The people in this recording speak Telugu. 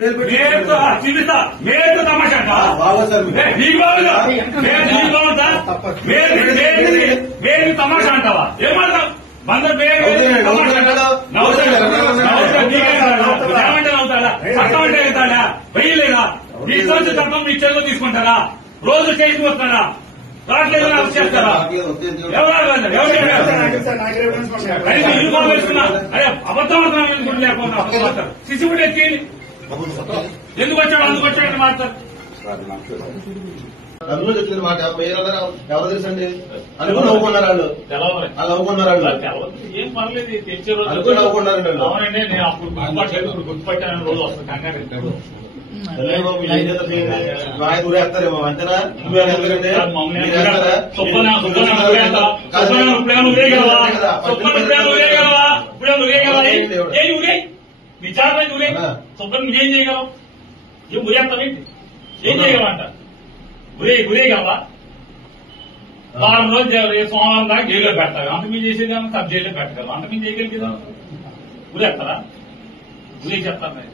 మేరు తమాషా మేరు తమాషా అంటావా ఏమంటావు బంద అవుతాడా చట్టం అంటే అవుతాడా వెయ్యలేదా మీ సంవత్సరం చట్టం మీ చేతిలో తీసుకుంటారా రోజు స్టేషన్ వస్తారా రాట్లేదు అరెస్ట్ చేస్తారా వేసుకున్నా అరే అబద్ధం లేకుండా శిశువుడు ఎక్కి ఎందుకు వచ్చాడు అందుకు వచ్చాడని మాట్లాడు అందులో చెప్తున్న మాట ఎవరు తెలుసండి అనుకుని నవ్వుకున్నారు వాళ్ళు నవ్వుకున్నారు వాళ్ళు ఏం పర్లేదు తెచ్చే రోజు అనుకుని నవ్వుకున్నారు అవునండి నేను అప్పుడు గుర్తుపట్టాను రోజు వస్తాను కంగారు ఊరేస్తారేమో అంతేనా విచారణ ఊరే సుబ్బన్ ఏం చేయగలవు ఏం ఊరేస్తావేంటి ఏం చేయగలవంట ఊరేగలవా వారం రోజు సోమవారం దాకా జైల్లో పెడతావు అంత మీరు చేసేది సబ్ జైల్లో పెట్టగలవు అంత మీరు చేయగలిగేదా ఊరేస్తారా ఊరే చెప్తాను